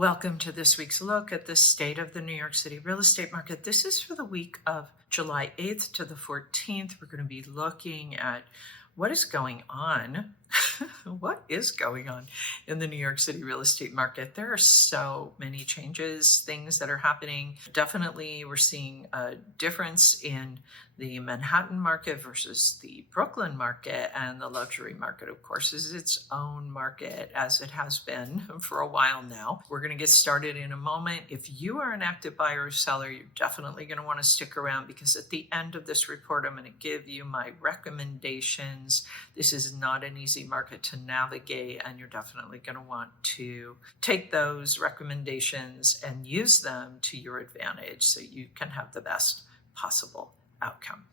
Welcome to this week's look at the state of the New York City real estate market. This is for the week of July 8th to the 14th. We're going to be looking at what is going on. What is going on in the New York City real estate market? There are so many changes, things that are happening. Definitely, we're seeing a difference in the Manhattan market versus the Brooklyn market, and the luxury market, of course, is its own market, as it has been for a while now. We're going to get started in a moment. If you are an active buyer or seller, you're definitely going to want to stick around, because at the end of this report, I'm going to give you my recommendations. This is not an easy market to navigate, and you're definitely going to want to take those recommendations and use them to your advantage so you can have the best possible outcome.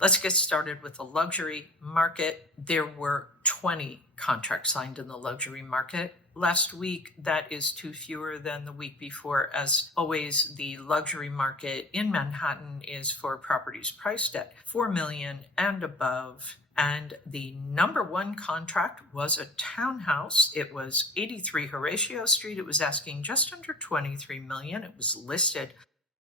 Let's get started with the luxury market. There were 20 contracts signed in the luxury market last week. That is two fewer than the week before. As always, the luxury market in Manhattan is for properties priced at $4 million and above. And the number one contract was a townhouse. It was 83 Horatio Street. It was asking just under $23 million. It was listed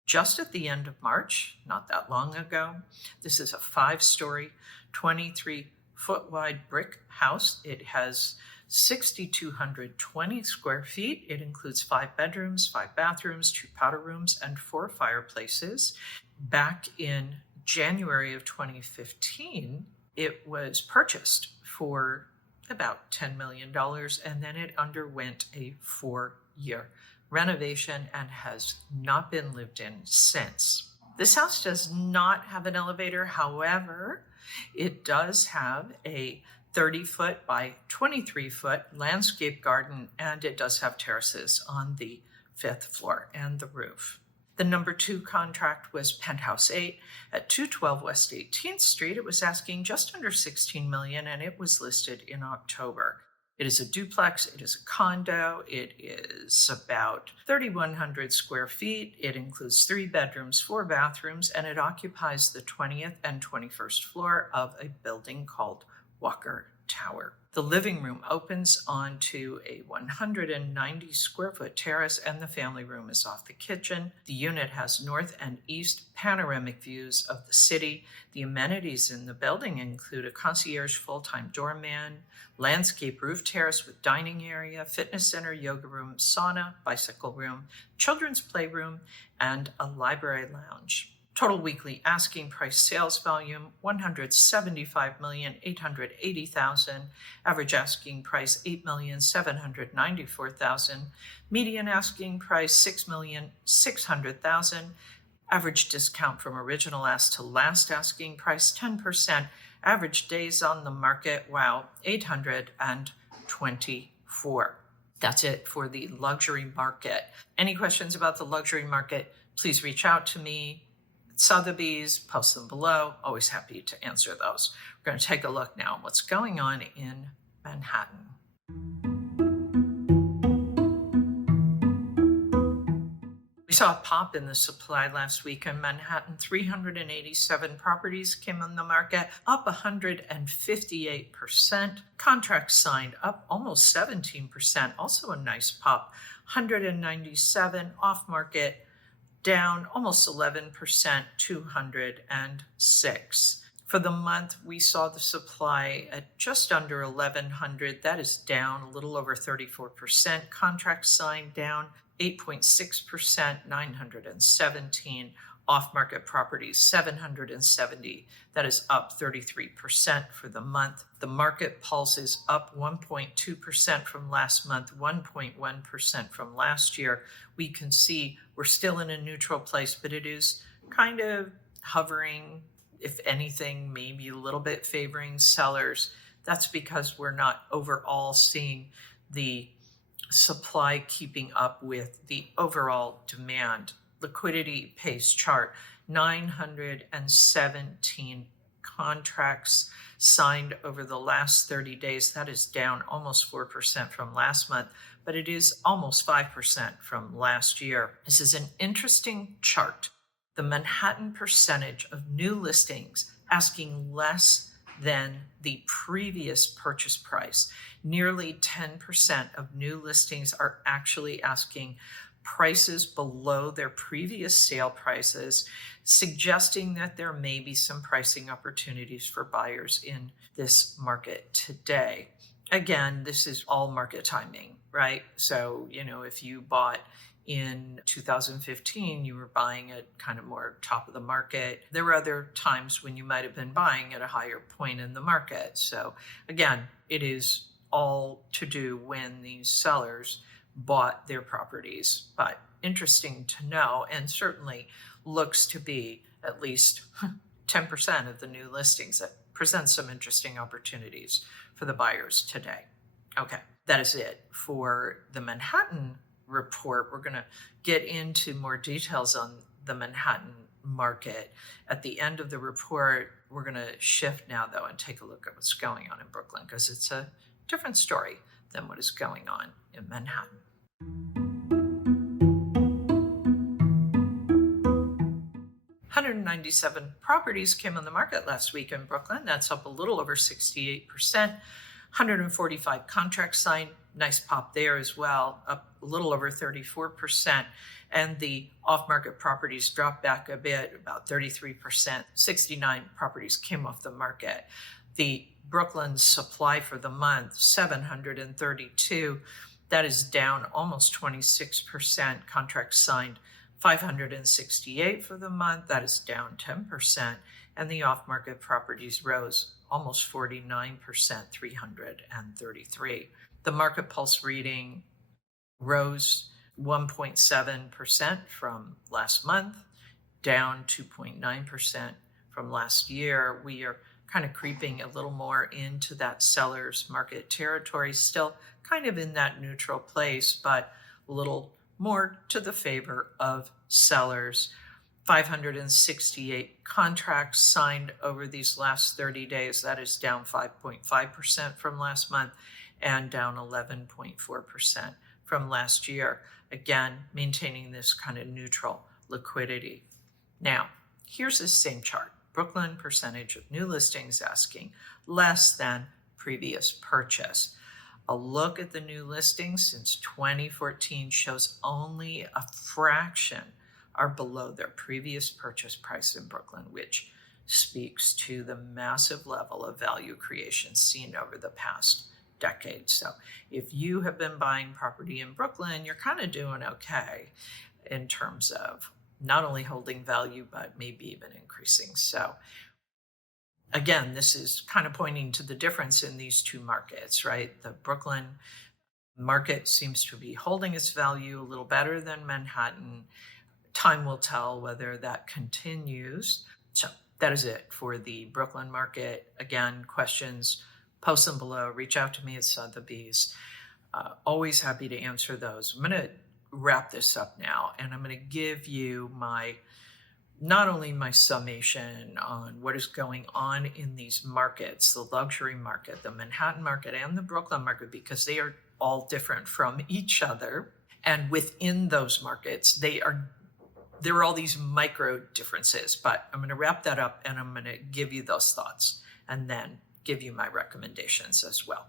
just at the end of March, not that long ago. This is a 5-story, 23-foot wide brick house. It has 6,220 square feet. It includes 5 bedrooms, 5 bathrooms, 2 powder rooms, and 4 fireplaces. Back in January of 2015, it was purchased for about $10 million, and then it underwent a 4-year renovation and has not been lived in since. This house does not have an elevator. However, it does have a 30-foot by 23-foot landscape garden, and it does have terraces on the 5th floor and the roof. The number 2 contract was Penthouse 8 at 212 West 18th Street. It was asking just under $16 million, and it was listed in October. It is a duplex. It is a condo. It is about 3,100 square feet. It includes 3 bedrooms, 4 bathrooms, and it occupies the 20th and 21st floor of a building called Walker Tower. The living room opens onto a 190 square foot terrace, and the family room is off the kitchen. The unit has north and east panoramic views of the city. The amenities in the building include a concierge full-time doorman, landscape roof terrace with dining area, fitness center, yoga room, sauna, bicycle room, children's playroom, and a library lounge. Total weekly asking price sales volume, $175,880,000. Average asking price, $8,794,000. Median asking price, $6,600,000. Average discount from original ask to last asking price, 10%. Average days on the market, 824. That's it for the luxury market. Any questions about the luxury market, please reach out to me. Sotheby's, post them below. Always happy to answer those. We're going to take a look now at what's going on in Manhattan. We saw a pop in the supply last week in Manhattan. 387 properties came on the market, up 158%. Contracts signed up almost 17%. Also a nice pop. 197 off market, down almost 11%, 206. For the month, we saw the supply at just under 1,100. That is down a little over 34%. Contracts signed down 8.6%, 917. Off-market properties, 770. That is up 33% for the month. The market pulse is up 1.2% from last month, 1.1% from last year. We can see we're still in a neutral place, but it is kind of hovering, if anything, maybe a little bit favoring sellers. That's because we're not overall seeing the supply keeping up with the overall demand. Liquidity Pace chart, 917 contracts signed over the last 30 days. That is down almost 4% from last month, but it is almost 5% from last year. This is an interesting chart. The Manhattan percentage of new listings asking less than the previous purchase price. Nearly 10% of new listings are actually asking prices below their previous sale prices, suggesting that there may be some pricing opportunities for buyers in this market today. Again, this is all market timing, right? So, if you bought in 2015, you were buying at kind of more top of the market. There were other times when you might have been buying at a higher point in the market. So again, it is all to do when these sellers bought their properties. But interesting to know, and certainly looks to be at least 10% of the new listings that present some interesting opportunities for the buyers today. Okay, that is it for the Manhattan report. We're going to get into more details on the Manhattan market at the end of the report. We're going to shift now, though, and take a look at what's going on in Brooklyn, because it's a different story than what is going on in Manhattan. $197 properties came on the market last week in Brooklyn. That's up a little over 68%. 145 contracts signed. Nice pop there as well, up a little over 34%. And the off-market properties dropped back a bit, about 33%. 69 properties came off the market. The Brooklyn supply for the month, 732. That is down almost 26%. Contracts signed, 568 for the month. That is down 10%. And the off-market properties rose almost 49%, 333. The Market Pulse reading rose 1.7% from last month, down 2.9% from last year. We are kind of creeping a little more into that seller's market territory, still kind of in that neutral place, but a little more to the favor of sellers. 568 contracts signed over these last 30 days. That is down 5.5% from last month and down 11.4% from last year. Again, maintaining this kind of neutral liquidity. Now, here's the same chart. Brooklyn percentage of new listings asking less than previous purchase. A look at the new listings since 2014 shows only a fraction are below their previous purchase price in Brooklyn, which speaks to the massive level of value creation seen over the past decade. So if you have been buying property in Brooklyn, you're kind of doing okay in terms of not only holding value, but maybe even increasing. So again, this is kind of pointing to the difference in these two markets, right? The Brooklyn market seems to be holding its value a little better than Manhattan. Time will tell whether that continues. So that is it for the Brooklyn market. Again, questions, post them below. Reach out to me at Sotheby's. Always happy to answer those. I'm going to wrap this up now, and I'm going to give you not only my summation on what is going on in these markets, the luxury market, the Manhattan market, and the Brooklyn market, because they are all different from each other. And within those markets, there are all these micro differences, but I'm going to wrap that up and I'm going to give you those thoughts and then give you my recommendations as well.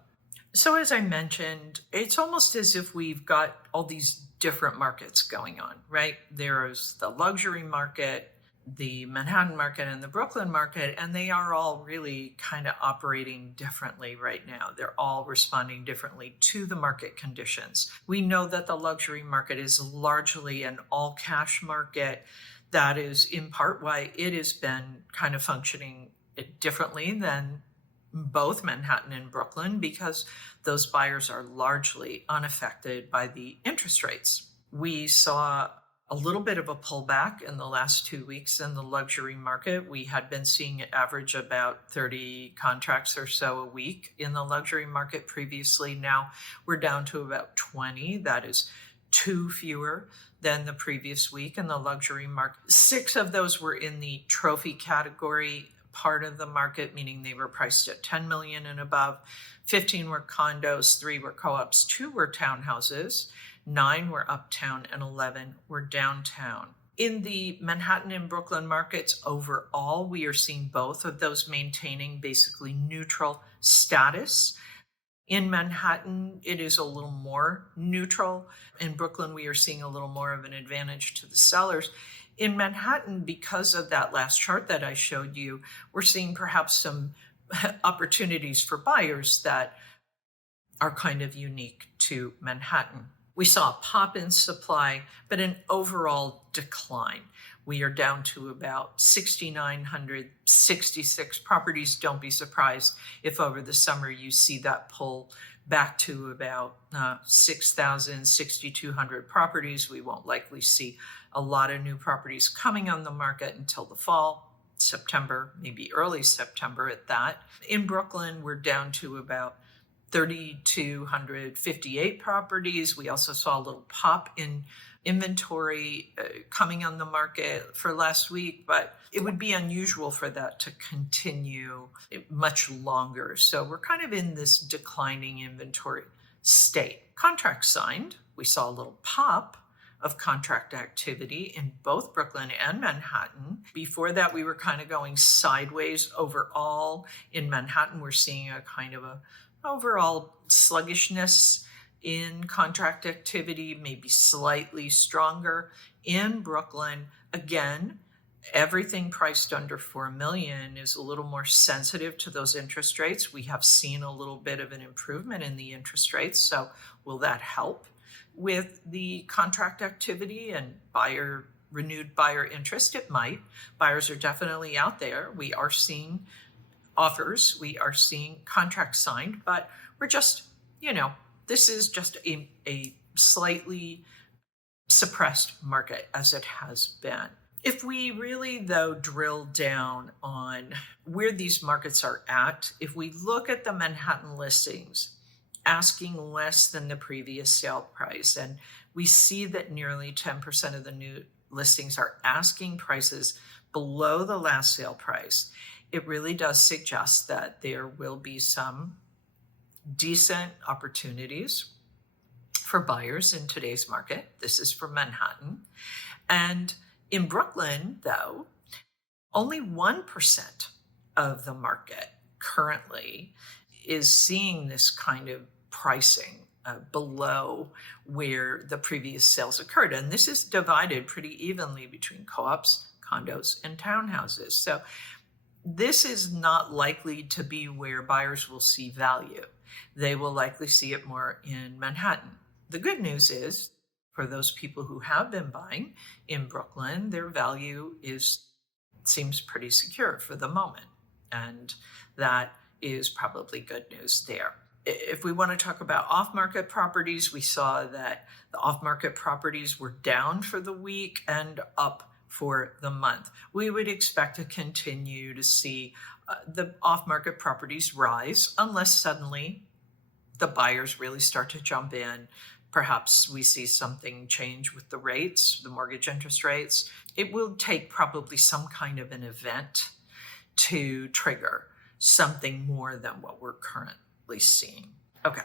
So as I mentioned, it's almost as if we've got all these different markets going on, right? There's the luxury market, the Manhattan market, and the Brooklyn market, and they are all really kind of operating differently right now. They're all responding differently to the market conditions. We know that the luxury market is largely an all-cash market. That is in part why it has been kind of functioning differently than both Manhattan and Brooklyn, because those buyers are largely unaffected by the interest rates. We saw a little bit of a pullback in the last 2 weeks in the luxury market. We had been seeing it average about 30 contracts or so a week in the luxury market previously. Now we're down to about 20. That is 2 fewer than the previous week in the luxury market. 6 of those were in the trophy category part of the market, meaning they were priced at $10 million and above. 15 were condos, 3 were co-ops, 2 were townhouses, 9 were uptown, and 11 were downtown. In the Manhattan and Brooklyn markets overall, we are seeing both of those maintaining basically neutral status. In Manhattan, it is a little more neutral. In Brooklyn, we are seeing a little more of an advantage to the sellers. In Manhattan, because of that last chart that I showed you, we're seeing perhaps some opportunities for buyers that are kind of unique to Manhattan. We saw a pop in supply, but an overall decline. We are down to about 6,966 properties. Don't be surprised if over the summer you see that pull back to about 6,000, 6,200 properties. We won't likely see a lot of new properties coming on the market until the fall, September, maybe early September at that. In Brooklyn, we're down to about 3,258 properties. We also saw a little pop in inventory coming on the market for last week, but it would be unusual for that to continue much longer. So we're kind of in this declining inventory state. Contract signed, we saw a little pop of contract activity in both Brooklyn and Manhattan. Before that, we were kind of going sideways overall. In Manhattan, we're seeing a kind of a overall sluggishness in contract activity, maybe slightly stronger. In Brooklyn, again, everything priced under $4 million is a little more sensitive to those interest rates. We have seen a little bit of an improvement in the interest rates. So will that help with the contract activity and renewed buyer interest? It might. Buyers are definitely out there. We are seeing offers, we are seeing contracts signed, but we're just, this is just a slightly suppressed market as it has been. If we really, though, drill down on where these markets are at, if we look at the Manhattan listings asking less than the previous sale price, and we see that nearly 10% of the new listings are asking prices below the last sale price, it really does suggest that there will be some decent opportunities for buyers in today's market. This is for Manhattan. And in Brooklyn, though, only 1% of the market currently is seeing this kind of pricing below where the previous sales occurred. And this is divided pretty evenly between co-ops, condos, and townhouses. So this is not likely to be where buyers will see value. They will likely see it more in Manhattan. The good news is, for those people who have been buying in Brooklyn, their value seems pretty secure for the moment. And that is probably good news there. If we want to talk about off-market properties, we saw that the off-market properties were down for the week and up for the month. We would expect to continue to see the off-market properties rise unless suddenly the buyers really start to jump in. Perhaps we see something change with the rates, the mortgage interest rates. It will take probably some kind of an event to trigger something more than what we're currently seeing. Okay,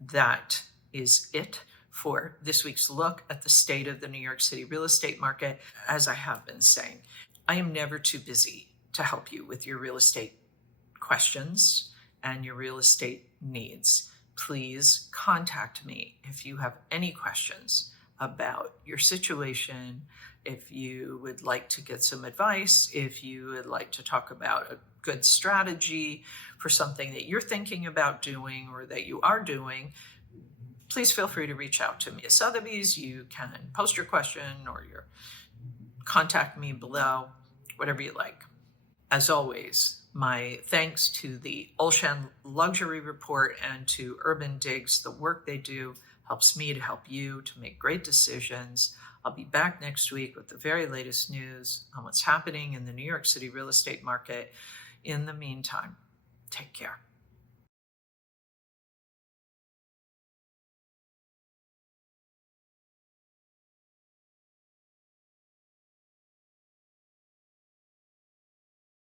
that is it for this week's look at the state of the New York City real estate market. As I have been saying, I am never too busy to help you with your real estate questions and your real estate needs. Please contact me if you have any questions about your situation, if you would like to get some advice, if you would like to talk about a good strategy for something that you're thinking about doing or that you are doing. Please feel free to reach out to me at Sotheby's. You can post your question or contact me below, whatever you like. As always, my thanks to the Olshan Luxury Report and to Urban Digs. The work they do helps me to help you to make great decisions. I'll be back next week with the very latest news on what's happening in the New York City real estate market. In the meantime, take care.